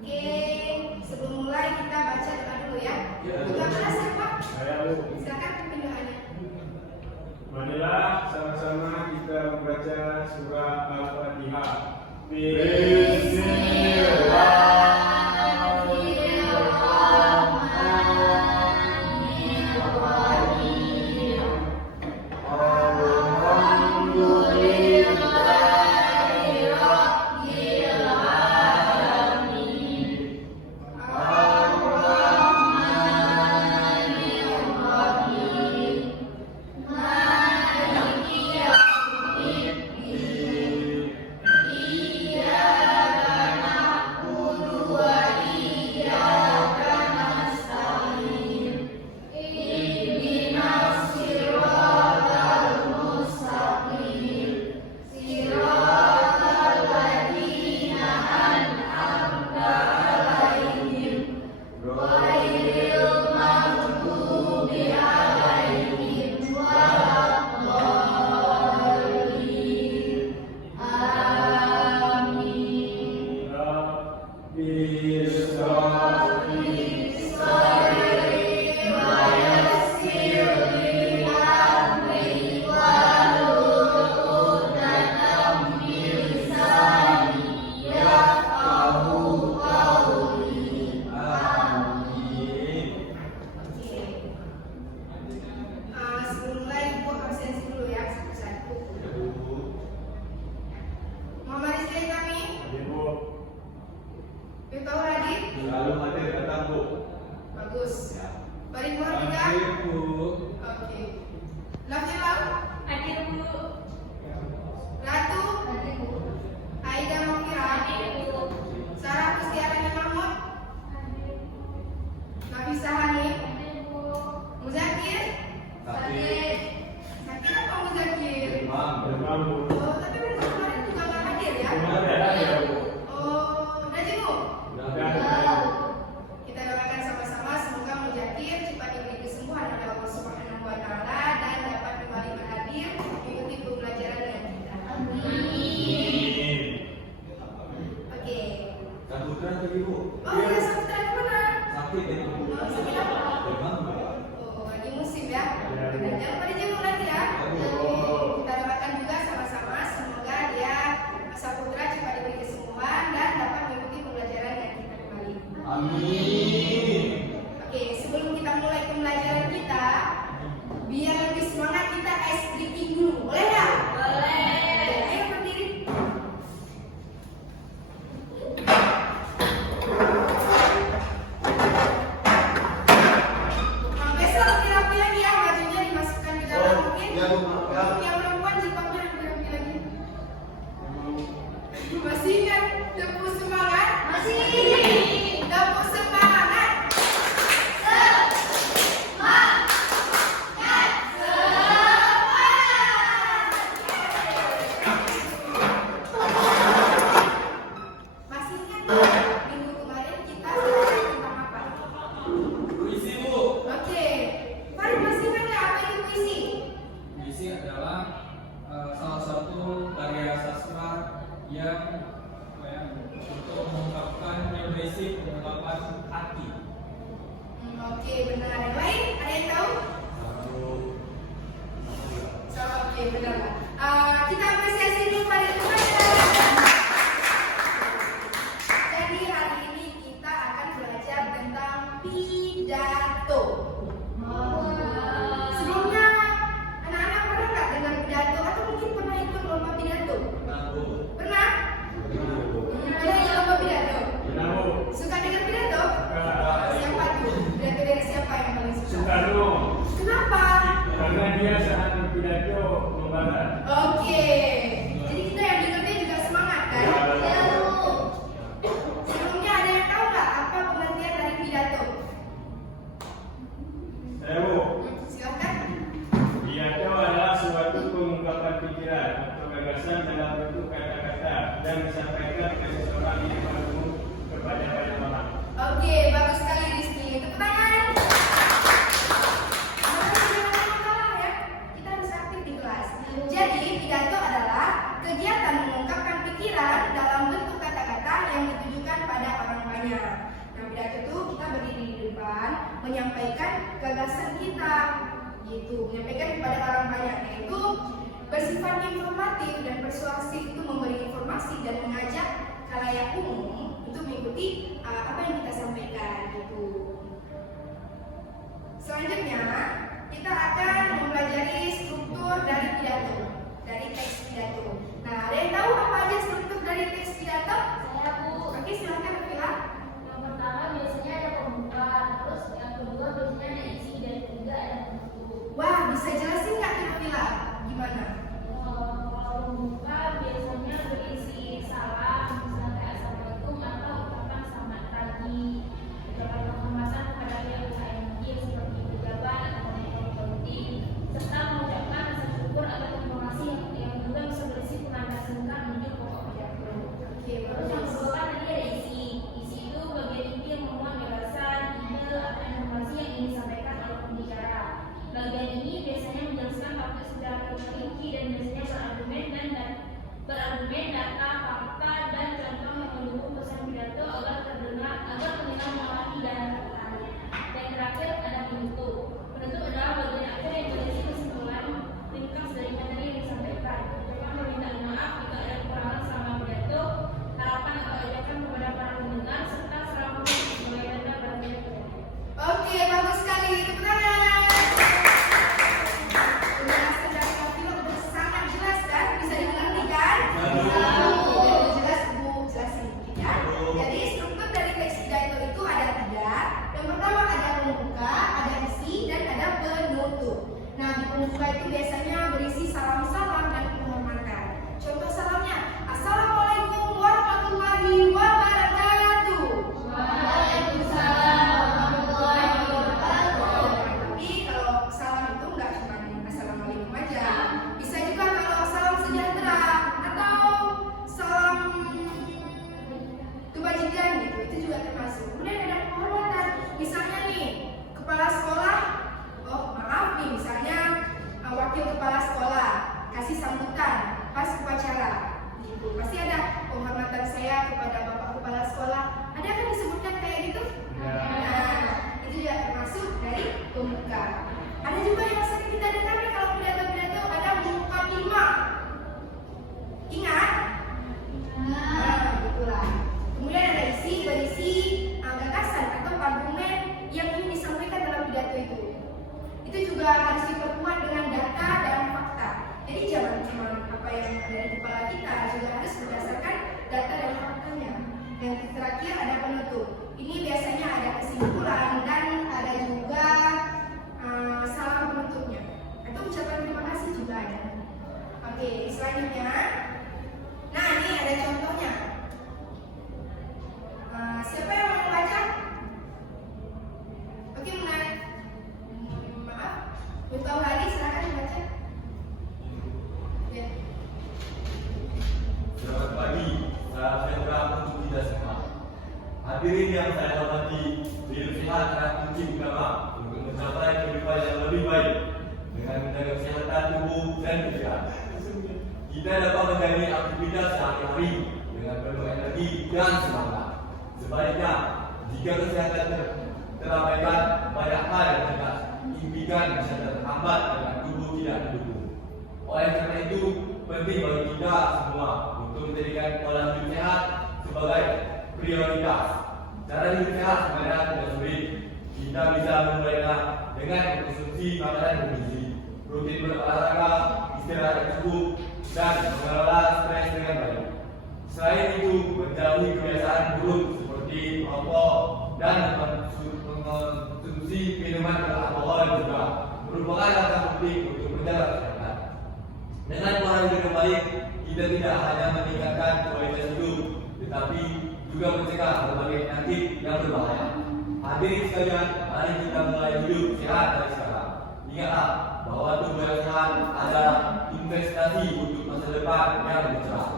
Oke, sebelum mulai kita baca doa dulu ya. Doa kelas siapa? Saya Bu. Silakan pimpin doanya. Marilah sama-sama kita membaca surah Al-Fatihah. Sebelum mulai, Ibu absensi dulu ya, satu-satu. Muhammad Rizky kami, Ibu. Bipau Radit, Selalu hadir datang Bu. bagus. Farid Muhammad juga, Bu. oke. Nafila, Hadir Bu. Ratu, Hadir Bu. Aida Mokira, Hadir Bu. Sarah Kustiarani Mahmud, Hadir Bu. Nafisa Hanif, Hadir Bu. Muzakir, Hadir. Sakit apa Muzakir? Imam. Demam Bu. Oh, tapi kemarin juga nggak hadir ya? Kemarin ada ya Bu. Oh, udah jenguk? Udah. Kita doakan sama-sama semoga Muzakir cepat diberi kesembuhan oleh Allah Subhanahu wa taala dan dapat kembali berhadir mengikuti pembelajaran dengan kita. Amin. Oke. Saputra tadi Bu. Oh iya, Saputra kemana? Sakit ya Bu. Oh, sakit apa? Demam Bu. Oh, lagi musim ya. Ya, Bu. Jangan lupa dijenguk nanti ya. Bu. Kita doakan juga sama-sama semoga dia Saputra cepat diberi kesembuhan dan dapat mengikuti pembelajaran dengan kita kembali. Amin. Oke, sebelum kita mulai pembelajaran kita, biar lebih semangat kita ice drinking dulu, boleh nggak? Boleh. Ayo berdiri. Besok rapi-rapi lagi ya, bajunya dimasukkan ke dalam mungkin. Ya Bu, maaf ya. Untuk yang perempuan jilbabnya rapi-rapi lagi. Masih ingat tepuk semangat? Masih. Tepuk semangat. Masih ingat minggu kemarin kita belajar tentang apa? Puisi Bu. Oke, Farid masih ingat nggak apa itu puisi? Puisi adalah salah satu karya sastra yang untuk mengungkapkan yang basic mengungkapkan hati. Oke, benar. Yang lain ada yang tahu? Oke, benar. Kita apresiasi dulu Farid. Jadi hari ini kita akan belajar tentang pidato. Sebelumnya anak-anak pernah nggak dengar pidato atau mungkin pernah ikut lomba pidato? Nah Bu. Pernah? Ada yang lomba pidato? Benar Bu. Suka dengar pidato? Suka. Siapa tuh? Pidato dari siapa yang paling suka? Soekarno. Kenapa? Karena dia saat berpidato membara. Oke. Jadi kita yang dengarnya juga semangat kan? Ya. Sebelumnya ada yang tahu nggak apa pengertian dari pidato? Saya Bu. Silakan. Pidato adalah suatu pengungkapan pikiran atau gagasan dalam bentuk kata-kata yang disampaikan oleh seseorang yang bertemu kepada banyak orang. Oke, bagus sekali Rizky. Tepuk tangan. Jangan kalah ya. Kita harus aktif di kelas. Jadi kampanye. Nah, pidato itu kita berdiri di depan menyampaikan gagasan kita, gitu, menyampaikan kepada orang banyak, yaitu bersifat informatif dan persuasif, itu memberi informasi dan mengajak khalayak umum untuk mengikuti apa yang kita sampaikan, gitu. Selanjutnya kita akan mempelajari struktur dari pidato, dari teks pidato. Nah, ada yang tahu apa aja struktur dari teks pidato? Saya Bu. Oke, silakan Nabila. Yang pertama biasanya ada pembuka, terus yang kedua biasanya ada isi, dan ketiga ada penutup. Wah, bisa jelasin nggak Nabila? Gimana? Kalau pembuka biasanya berisi salam, misalnya kayak assalamualaikum, atau ucapan selamat pagi, ucapan penghormatan kepada pihak usaha yang hadir seperti pejabat atau pemimpin politik, serta mengucapkan rasa syukur atau terima kasih, yang juga bisa berisi pengantar singkat menuju pokok pidato. Oke, Terus yang bagus. kedua kan tadi ada isi. Isi itu bagian inti yang memuat gagasan, ide, atau informasi yang ingin disampaikan oleh pembicara. Bagian ini biasanya menjelaskan topik secara terperinci dan biasanya berargumen data, fakta, dan contoh yang mendukung pesan pidato agar pendengar mengerti dan tertarik. Dan terakhir ada penutup. Penutup adalah bagian akhir yang berisi kesimpulan ringkas dari materi yang disampaikan. Dengan permintaan maaf jika ada kekurangan selama pidato, harapan atau ajakan kepada para pendengar, serta salam sebagai tanda perhatian pidato. Oke, bagus sekali. Tepuk tangan. Penjelasan dari Nabila udah sangat jelas kan? Bisa dimengerti kan? Jelas Bu, jelasin dikit ya. Jadi struktur dari teks pidato itu ada 3. Yang pertama ada pembuka, ada isi, dan ada penutup. Nah, di pembuka itu biasanya berisi salam-salam dan penghormatan. Contoh salamnya, Assalamualaikum warahmatullahi wabarakatuh. Waalaikumsalam warahmatullahi wabarakatuh. Tapi kalau salam itu nggak cuma assalamualaikum aja, bisa juga kalau salam sejahtera atau salam kebajikan gitu, itu juga termasuk. Kemudian ada penghormatan, misalnya nih kepala sekolah, oh maaf nih, misalnya wakil kepala sekolah kasih sambutan pas upacara, gitu. Pasti ada penghormatan saya kepada bapak kepala sekolah. Ada kan disebutkan kayak gitu? Ya. Nah, itu juga termasuk dari pembuka. Ada juga yang sering kita dengar nih kalau pidato-pidato ada mukadimah. Ingat? Nah, gitulah. Kemudian ada isi, berisi gagasan atau argumen yang ingin disampaikan dalam pidato itu. Itu juga harus diperkuat dengan data dan fakta. Jadi jangan cuma apa yang ada di kepala kita, juga harus berdasarkan data dan faktanya. Dan terakhir ada penutup. Ini biasanya ada kesimpulan dan ada juga salam penutupnya. Atau ucapan terima kasih juga ada. Oke, selanjutnya. Nah, ini ada contohnya. Siapa yang mau baca? Oke, maaf. Untuk lagi silakan dibaca. Ya. Selamat pagi, salam sejahtera untuk kita semua. Hadirin yang saya hormati, hidup sehat adalah kunci utama untuk mencapai kehidupan yang lebih baik dengan menjaga kesehatan tubuh dan pikiran. Kita dapat menjalani aktivitas sehari-hari dengan penuh energi dan semangat. Sebaliknya, jika kesehatan terabaikan, banyak hal yang kita impikan bisa terhambat dengan tubuh tidak mendukung. Oleh karena itu, penting bagi kita semua untuk menjadikan pola hidup sehat sebagai prioritas. Cara hidup sehat sebenarnya tidak sulit. Kita bisa memulainya dengan mengkonsumsi makanan bergizi, rutin berolahraga, istirahat yang cukup, dan mengelola stres dengan baik. Selain itu, menjauhi kebiasaan buruk seperti merokok dan mengkonsumsi minuman beralkohol juga merupakan langkah penting untuk menjaga kesehatan. Dengan pola hidup yang baik, kita tidak hanya meningkatkan kualitas hidup, tetapi juga mencegah berbagai penyakit yang berbahaya. Hadirin sekalian, mari kita mulai hidup sehat dari sekarang. Ingatlah bahwa tubuh yang sehat adalah investasi untuk masa depan yang lebih cerah.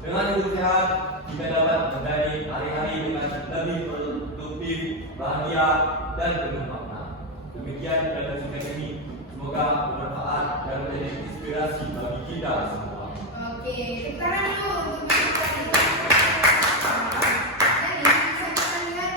Dengan hidup sehat, kita dapat menjalani hari-hari dengan lebih produktif, bahagia, dan penuh makna. Demikian pidato singkat ini. Semoga bermanfaat dan menjadi inspirasi bagi kita semua. Oke, tepuk tangan dulu untuk kita. Jadi bisa kita lihat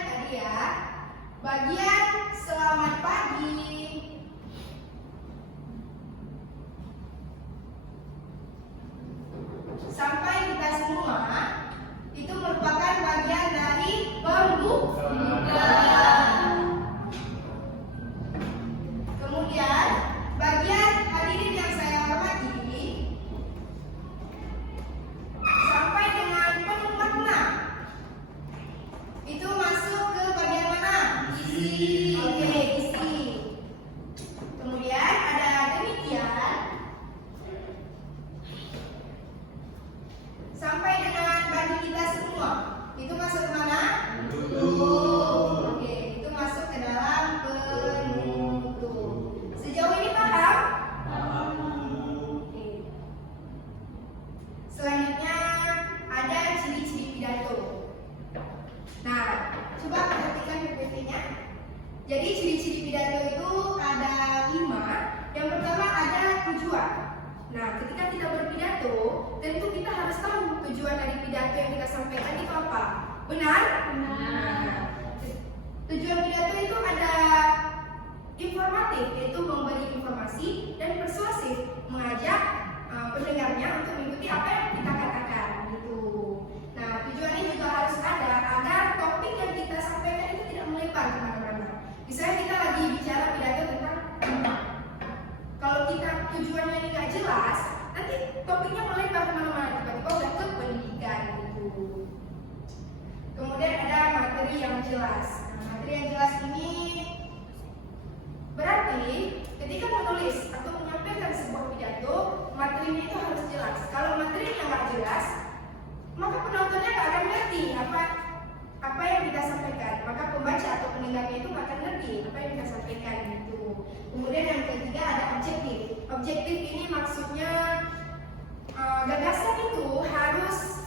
Coba perhatikan PPT-nya. Jadi ciri-ciri pidato itu ada 5. Yang pertama ada tujuan. Nah, ketika kita berpidato, tentu kita harus tahu tujuan dari pidato yang kita sampaikan itu apa. Benar? Benar. Tujuan pidato itu ada informatif, yaitu memberi informasi, dan persuasif, mengajak pendengarnya untuk mengikuti apa yang kita katakan gitu. Nah, tujuannya juga harus ada agar topik yang kita sampaikan itu tidak melebar kemana-mana. Misalnya kita lagi bicara pidato tentang kalau kita tujuannya ini nggak jelas, nanti topiknya melebar kemana-mana, tiba-tiba udah ke pendidikan gitu. Kemudian ada materi yang jelas. Nah, materi yang jelas ini berarti ketika menulis atau menyampaikan sebuah pidato, materinya itu harus jelas. Kalau materinya nggak jelas, maka penontonnya nggak akan ngerti apa yang kita sampaikan. Maka pembaca atau pendengarnya itu nggak akan ngerti apa yang kita sampaikan gitu. Kemudian yang ketiga ada objektif. Objektif ini maksudnya gagasan itu harus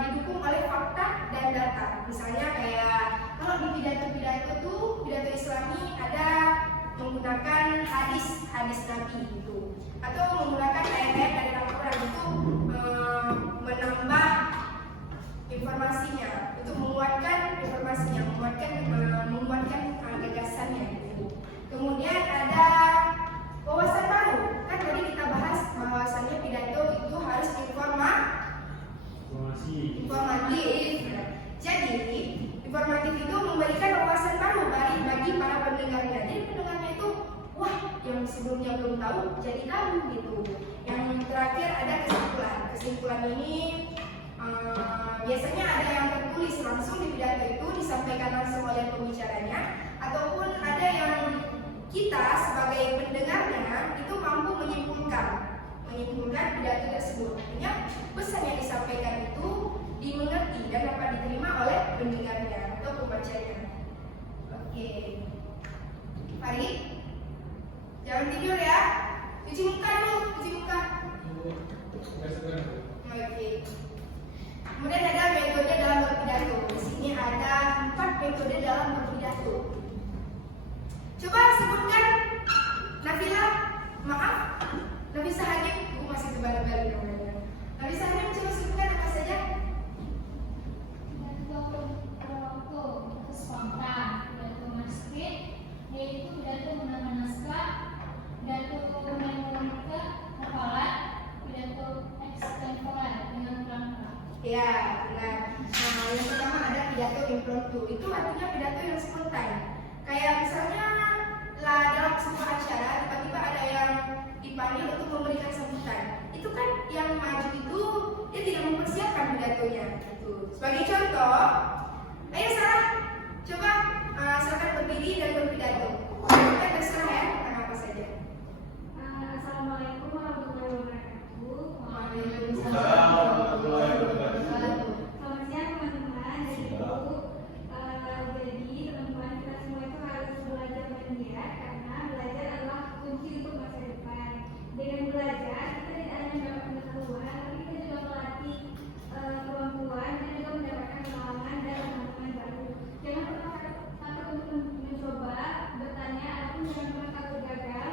didukung oleh fakta dan data. Misalnya kayak kalau di pidato-pidato tuh pidato Islami ada menggunakan hadis Nabi gitu, atau menggunakan ayat-ayat dari Al-Quran itu menambah informasinya, untuk menguatkan informasinya, menguatkan gagasannya gitu. Kemudian ada wawasan baru. Kan tadi kita bahas bahwasannya pidato itu harus informatif. Jadi informatif itu memberikan wawasan baru bagi para pendengarnya. Jadi pendengarnya itu wah, yang sebelumnya belum tahu jadi tahu gitu. Yang terakhir ada kesimpulan. Kesimpulan ini biasanya ada yang tertulis langsung di pidato itu, disampaikan langsung oleh pembicaranya, ataupun ada yang kita sebagai pendengarnya itu mampu menyimpulkan pidato tersebut. Artinya pesan yang disampaikan itu dimengerti dan dapat diterima oleh pendengarnya atau pembacanya. Oke, Fari, jangan tidur ya. Cuci muka dulu, cuci muka. Oke. Kemudian ada metode dalam berpidato. Di sini ada 4 metode dalam berpidato. Coba sebutkan Nafisa Hakim. Aku masih terbalik-balik namanya. Nafisa Hakim, coba sebutkan apa saja? Pidato spontan, pidato maskit, yaitu pidato menggunakan naskah, pidato memorika, hafalan, pidato ekstemporer dengan kerangka. Ya, benar. Nah, yang pertama ada pidato impromptu. Itu artinya pidato yang spontan. Kayak misalnya dalam sebuah acara tiba-tiba ada yang dipanggil untuk memberikan sambutan. Itu kan yang maju itu dia tidak mempersiapkan pidatonya. Gitu. Sebagai contoh, ayo Sarah, coba silakan berdiri dan berpidato. Kita terserah ya, tentang apa saja. Assalamualaikum warahmatullahi wabarakatuh. Waalaikumsalam warahmatullahi wabarakatuh. Selamat siang teman-teman dan ibu. Jadi teman-teman kita semua itu harus belajar dengan giat karena belajar adalah kunci untuk masa depan. Dengan belajar kita tidak hanya mendapat pengetahuan, tapi kita juga melatih kemampuan dan juga mendapatkan pengalaman dan teman-teman baru. Jangan pernah takut untuk mencoba, bertanya, ataupun jangan pernah takut gagal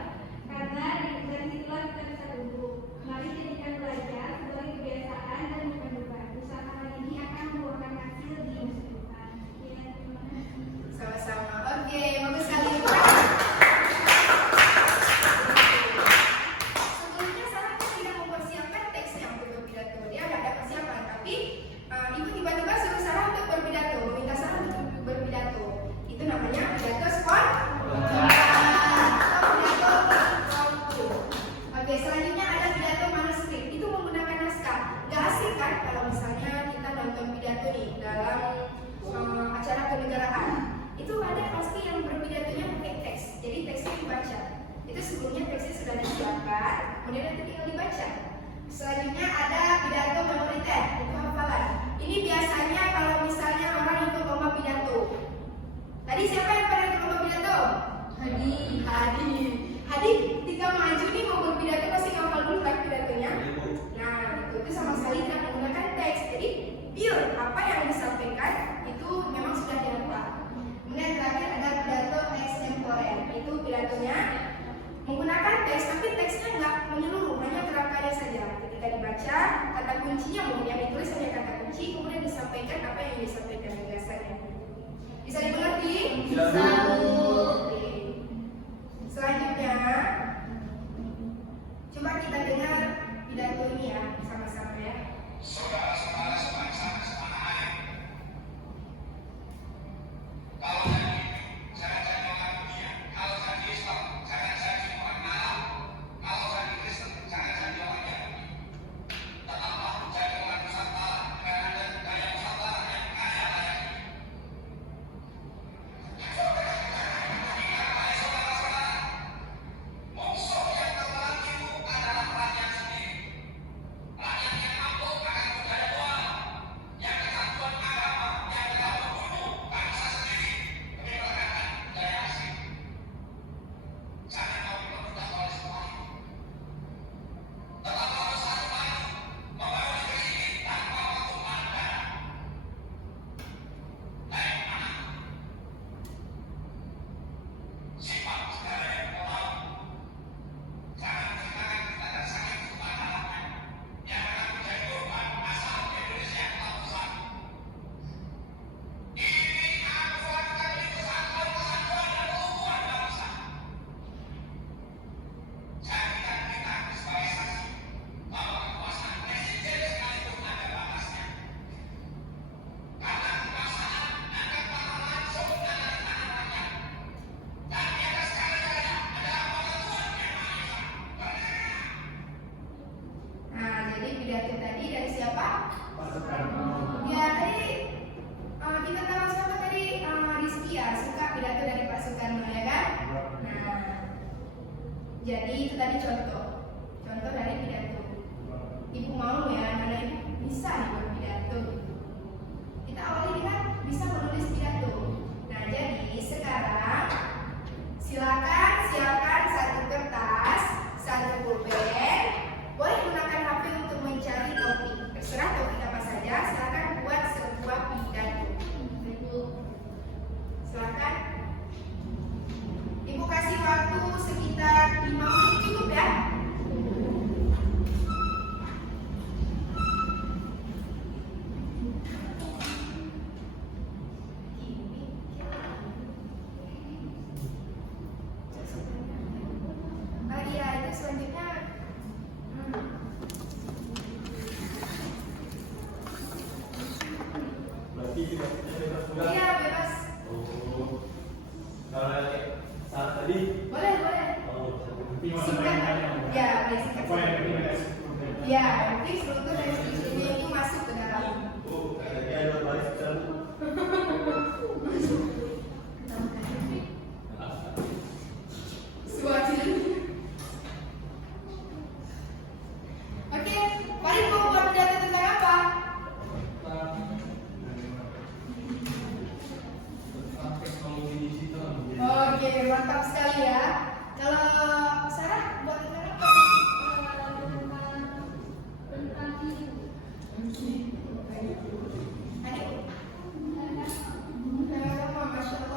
karena dari situlah kita bisa tumbuh. Mari jadikan belajar sebagai kebiasaan dan bukan beban. Usaha ini akan membuahkan hasil di masa depan. Ya, terima kasih. Sama-sama. Oke, bagus sekali. Sebelumnya Sarah tidak mempersiapkan teksnya untuk berpidato. Dia nggak ada persiapan, tapi ibu tiba-tiba suruh Sarah untuk berpidato, meminta Sarah untuk berpidato. Itu namanya pidato spontan. Atau pidato impromptu. Oke, selanjutnya ada pidato manuskrip. Itu menggunakan naskah. Gak asik kan kalau misalnya kita nonton pidato nih dalam acara kenegaraan. Itu ada pasti yang berpidatonya pakai teks. Jadi teksnya dibaca. Itu sebelumnya teksnya sudah disiapkan, kemudian nanti tinggal dibaca. Selanjutnya ada pidato memoriter, itu hafalan. Ini biasanya kalau misalnya orang ikut lomba pidato. Tadi siapa yang pernah ikut lomba pidato? Hadi ketika maju nih mau berpidato pasti ngafal dulu kan pidatonya. Nah, itu sama sekali tidak menggunakan teks. Jadi pure apa yang disampaikan itu memang sudah dihafal. Selanjutnya, coba kita dengar pidato ini ya, sama-sama ya. Saudara-saudara sebangsa setanah air, kalau jadi jangan jadi orang dunia, kalau jadi Islam jangan jadi orang Arab, kalau jadi Kristen jangan jadi orang Yahudi. Tetaplah menjadi orang Nusantara karena ada budaya Nusantara yang kaya raya ini. Saudara-saudara, musuh yang terberat itu adalah rakyat sendiri. Rakyat yang mampu akan budaya luar, yang ketakutan agama, yang telah membunuh bangsa sendiri demi menegakkan budaya asing. Jangan mau dipermudah oleh semua itu. Tetaplah bersatu padu, membangun negeri ini tanpa pertumpahan darah. Baik anak, sifat segala yang kau tahu. Jangan kehilangan kita dan sakit kepada anaknya yang akan menjadi korban asal Indonesia yang telah besar. Ini aku lakukan ini persatuan dan keutuhan bangsa. Jadikan kita sebagai saksi bahwa kekuasaan presiden sekalipun ada batasnya. Karena kekuasaan akan datang langsung dari tangan rakyat. Dan di atas segala-galanya adalah penentuan yang Maha Esa. Nah, jadi pidato tadi dari siapa? Pak Soekarno. Ya, tadi kita tahu siapa tadi Rizky ya, suka pidato dari Pak Soekarno ya kan? Nah, jadi itu tadi contoh dari pidato. Ibu mau ya, mana ibu bisa nih berpidato. Kita awali dengan bisa menulis pidato. Nah, jadi sekarang silakan siapkan satu kertas, satu pulpen. Boleh gunakan HP untuk mencari topik. Terserah topik apa saja. Silakan buat sebuah pidato. Silakan. Ibu kasih waktu sekitar 5 menit cukup ya. Oh iya, itu selanjutnya. Berarti maksudnya bebas juga. Iya, bebas. Oh. Kalau yang saat tadi, Boleh, boleh. oh, Nanti mau Singkat. tanya. Ya, boleh singkat. Apa yang penting ada sebelumnya? Ya, nanti struktur dari skripsinya itu masuk ke dalam. oh, kayaknya ada baris besar. Swajil. Oke, Farid mau buat pidato tentang apa? Tentang teknologi digital. Oke, mantap sekali ya. Kalau Sarah buat tentang apa? Tentang itu. Adik. Masya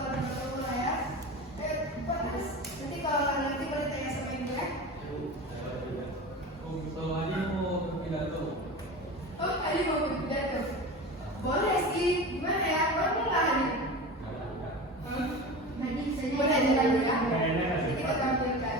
Allah ya. Bagus. Nanti kalau nanti boleh tanya sama ibu ya. Oh, kalau aja mau berpidato. Oh, Adi mau berpidato. Boleh sih. Gimana ya? Boleh nggak Adi? Boleh aja ya. Nanti kita tampilkan.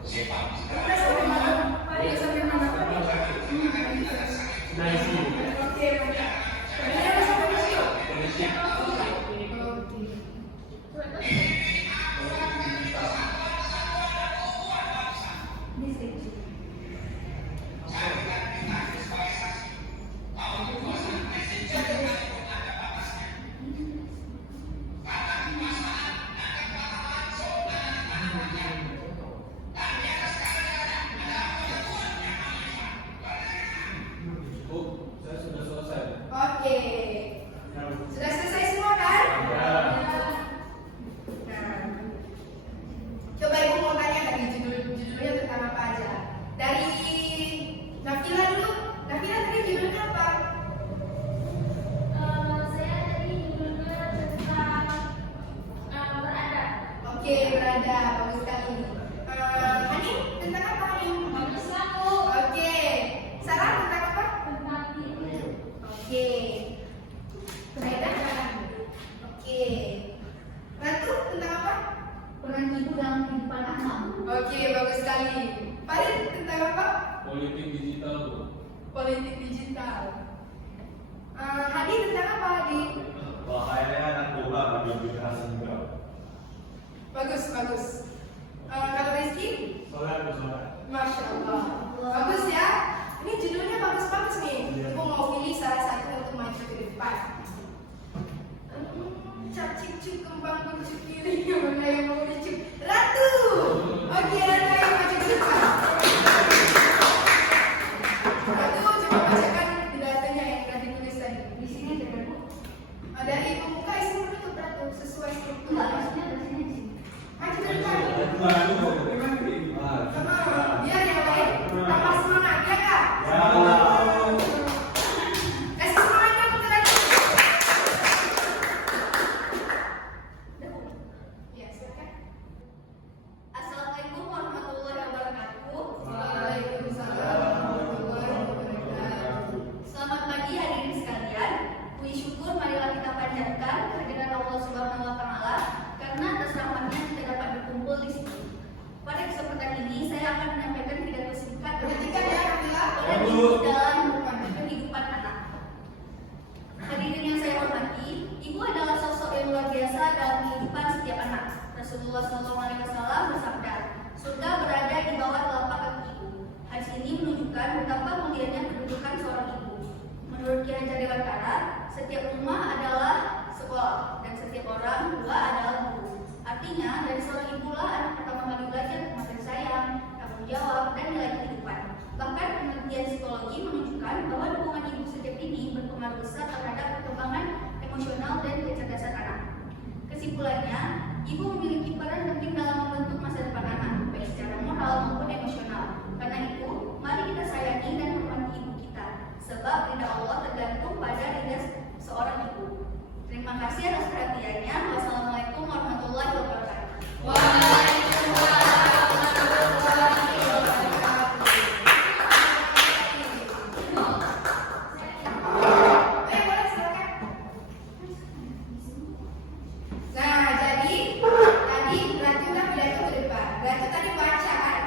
Udah sampai mana? Udah sampai mana? Dari sini. Oke, baik. Ini ada sampai mana yuk? Politik. Oke. Oh, saya sudah selesai. Oke. Sudah selesai semua kan? Ya. Nah, coba ibu mau tanya tadi judulnya tentang apa aja. Dari Nafila dulu. Nafila tadi judulnya apa? Saya tadi judulnya tentang berada. Oke, berada. Bagus sekali. Hani, tentang apa Hani? Bagus lah Bu. Oke. Sarah tentang apa? Tentang tidur. Oke. Zaidah? Oke. Ratu tentang apa? Peran ibu dalam kehidupan anak. Oke, bagus sekali. Farid tentang apa? Politik digital, Bu. Politik digital. Hadi tentang apa Hadi? Bahayanya anak bola bagi generasi muda. Bagus, bagus. Kalau Rizky? Sholat. Masya Allah. Bagus ya. Ini judulnya bagus-bagus nih. Ibu mau pilih salah satu untuk maju ke depan. Cacik cuk kembang bucu kiri, mana yang mau dicuk? Ratu. Oke, Ratu yang maju ke depan. Ratu coba bacakan pidatanya yang sudah ditulis tadi. Di sini ada Bu. Dari pembuka isi menutup Ratu sesuai struktur. Enggak, maksudnya di sini. Maju ke depan. Ah, Biar yang lain tambah semangat ya kak. Ya. Kasih semangatnya untuk lagi. Ya silakan. Assalamualaikum warahmatullahi wabarakatuh. Waalaikumsalam warahmatullahi wabarakatuh. Selamat pagi hadirin sekalian. Puji syukur marilah kita panjatkan kehadiran Allah Subhanahu wa taala karena atas rahmatnya kita dapat berkumpul di sini. Pada kesempatan ini saya akan menyampaikan pidato singkat Perhatikan ya Kamila. pola ibu dalam kehidupan anak. Hadirin yang saya hormati, ibu adalah sosok yang luar biasa dalam kehidupan setiap anak. Rasulullah SAW bersabda, surga berada di bawah telapak kaki ibu. Hadis ini menunjukkan betapa mulianya kedudukan seorang ibu. Menurut Ki Hajar Dewantara, setiap rumah adalah sekolah dan setiap orang tua adalah guru. Artinya, dari seorang ibulah anak pertama kali belajar tentang kasih sayang, tanggung jawab, dan nilai kehidupan. Bahkan penelitian psikologi menunjukkan bahwa dukungan ibu sejak dini berpengaruh besar terhadap perkembangan emosional dan kecerdasan anak. Kesimpulannya, ibu memiliki peran penting dalam membentuk masa depan anak, baik secara moral maupun emosional. Karena itu, mari kita sayangi dan hormati ibu kita, sebab ridha Allah tergantung pada ridha seorang ibu. Terima kasih atas perhatiannya. Wassalamualaikum warahmatullahi wabarakatuh. Waalaikumsalam warahmatullahi wabarakatuh. Boleh silakan. Nah, jadi tadi Ratu udah pidato ke depan. Ratu tadi baca kan?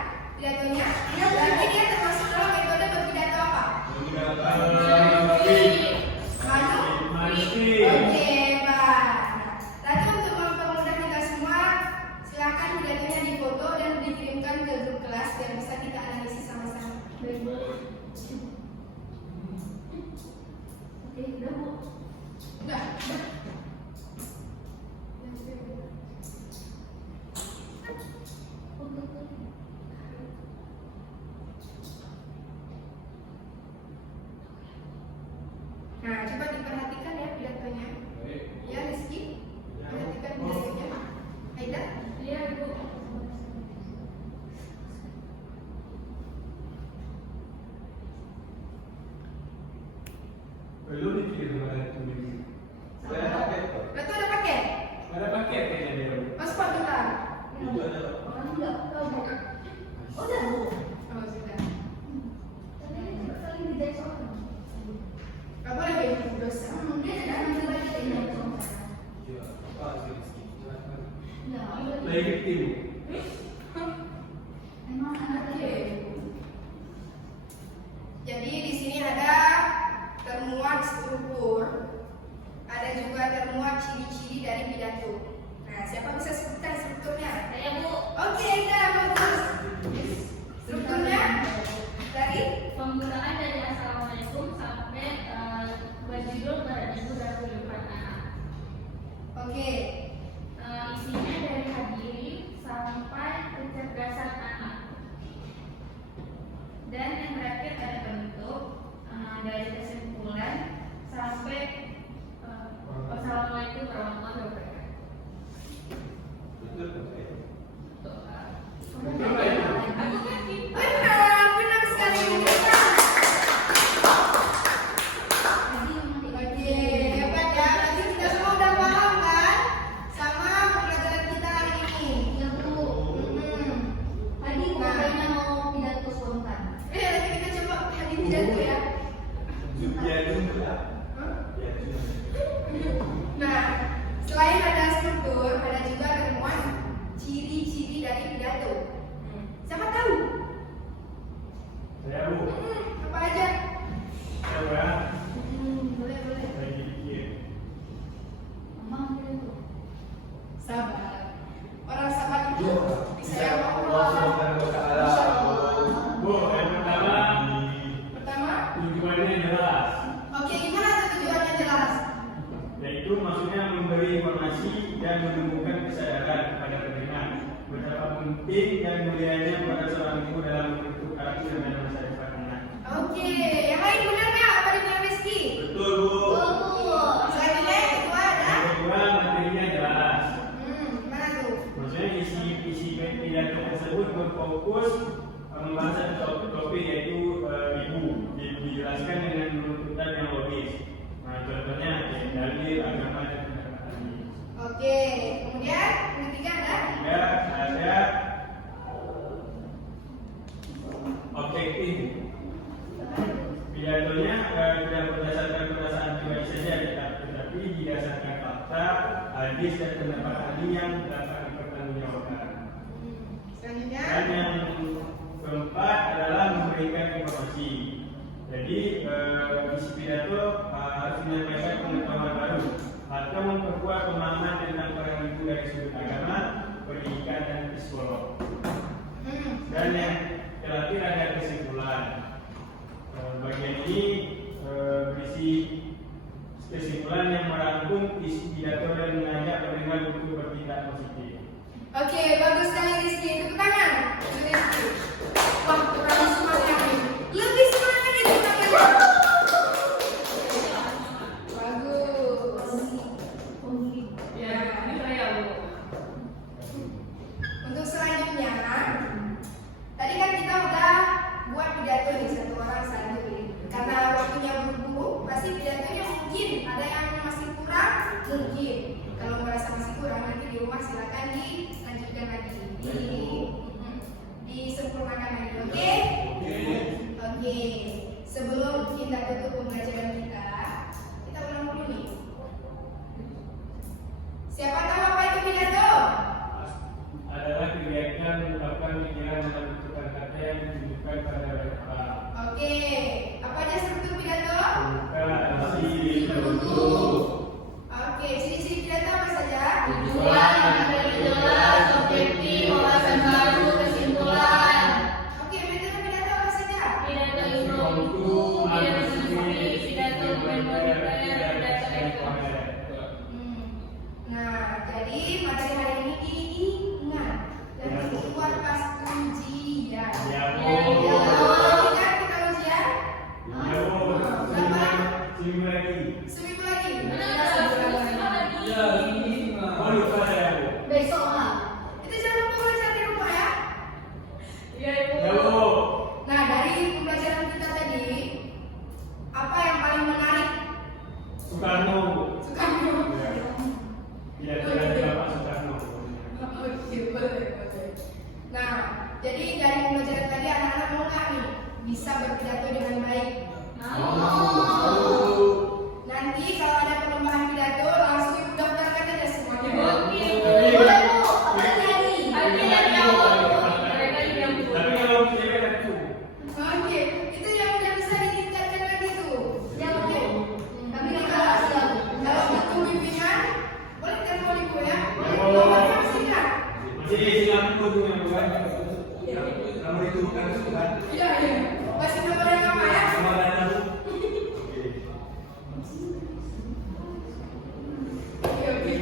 pidato ya. Hah? Nah, selain ada struktur, ada juga temuan ciri-ciri dari pidato. Siapa tahu? Saya Bu. Apa aja? Coba Boleh. lagi pikir. Sabar. Orang sabar itu bisa yang Bu, yang pertama tujuannya jelas. Oke, gimana tuh tujuannya jelas? Yaitu maksudnya memberi informasi dan menumbuhkan kesadaran kepada penerima betapa penting dan mulianya pada seorang ibu dalam membentuk karakter dan masa depan anak. Oke, yang lain benar nggak apa dibilang Rizky? Betul Bu. Selanjutnya yang kedua ada? Yang kedua materinya jelas. Mana tuh? Maksudnya isi pidato tersebut berfokus membahas satu topik yaitu ibu. Dijelaskan dengan runtutan yang logis. Nah, contohnya dalil agama dan pendekatan. Oke, kemudian yang ketiga ada? Ada objektif. Pidatonya tidak berdasarkan perasaan pribadi saja, tetapi didasarkan fakta, hadis dan pendapat ahli yang dapat dipertanggungjawabkan. Selanjutnya? Dan yang keempat adalah memberikan informasi. Jadi isi pidato harus menyampaikan pengetahuan baru atau memperkuat pemahaman tentang peran ibu dari sudut agama, pendidikan dan psikolog. Dan yang terakhir ada kesimpulan. Bagian ini berisi kesimpulan yang merangkum isi pidato dan mengajak pendengar untuk bertindak positif. Oke, bagus sekali Rizky. Tepuk tangan untuk Rizky. Wah, terlalu semangat nih. Lebih semangat itu tangannya. Bagus. Untuk selanjutnya, tadi kan kita udah buat pidato nih satu orang satu nih. Karena waktunya buru-buru, pasti pidatonya mungkin ada yang masih kurang, mungkin. Kalau merasa masih kurang, nanti di rumah silakan dilanjutkan lagi, disempurnakan lagi, oke? Oke. Sebelum kita tutup pembelajaran kita ulang dulu nih. Siapa tahu apa itu pidato? Adalah kegiatan mengungkapkan pikiran dan menentukan kata yang ditujukan pada mereka. Oke. Apa aja struktur pidato? Bukan isi tertutup. Oke, ciri-ciri pidato apa saja? Tujuan, materi jelas, objektif, wawasan baru, kesimpulan. Oke, metode pidato apa saja? Pidato impromptu, pidato sendiri, pidato memorial, pidato eksposé. Nah, jadi materi hari ini diingat dan dibuat pas ujian. Ya, Bu. Ingat kita ujian? Ya, Bu. Seminggu lagi. Seminggu lagi. Ya, ini Oh, lupa saya, Bu. Besok lah. Itu jangan lupa belajar di rumah ya. Iya, Ya, Bu. Nah, dari pembelajaran kita tadi, apa yang paling menarik? Soekarno, Bu. Soekarno. Ya, tidak Bapak Soekarno. Oke, boleh. Nah, jadi dari pembelajaran tadi anak-anak mau nggak nih bisa berpidato dengan baik? Nanti kalau ada perlombaan pidato langsung ibu daftarkan aja semuanya. Boleh Bu, apa jadi? Tapi kalau cewek itu, Oke, itu yang udah bisa ditingkatkan lagi tuh. Yang oke? Tapi kalau butuh bimbingan, boleh telepon ibu ya. Nomornya masih ingat? masih di Singapura tuh yang bukan. Kamu itu bukan surat. Iya. Masih nomor yang lama ya? Sama ada Bu. Oke.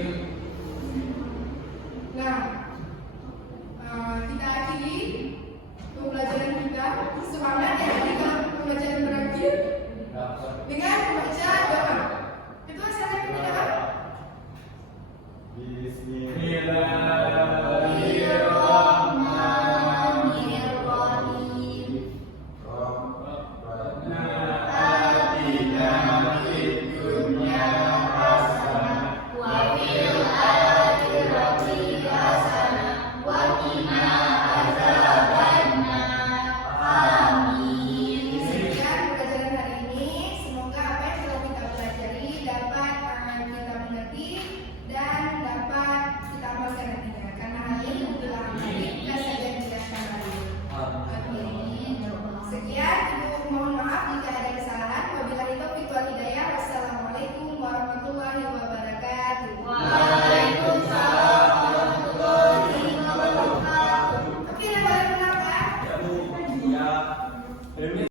Nah, kita akhiri pembelajaran kita. Semangat ya nanti kalau pembelajaran berakhir dengan membaca doa. Itu asalnya kita apa? Bismillahirrahmanirrahim. Demi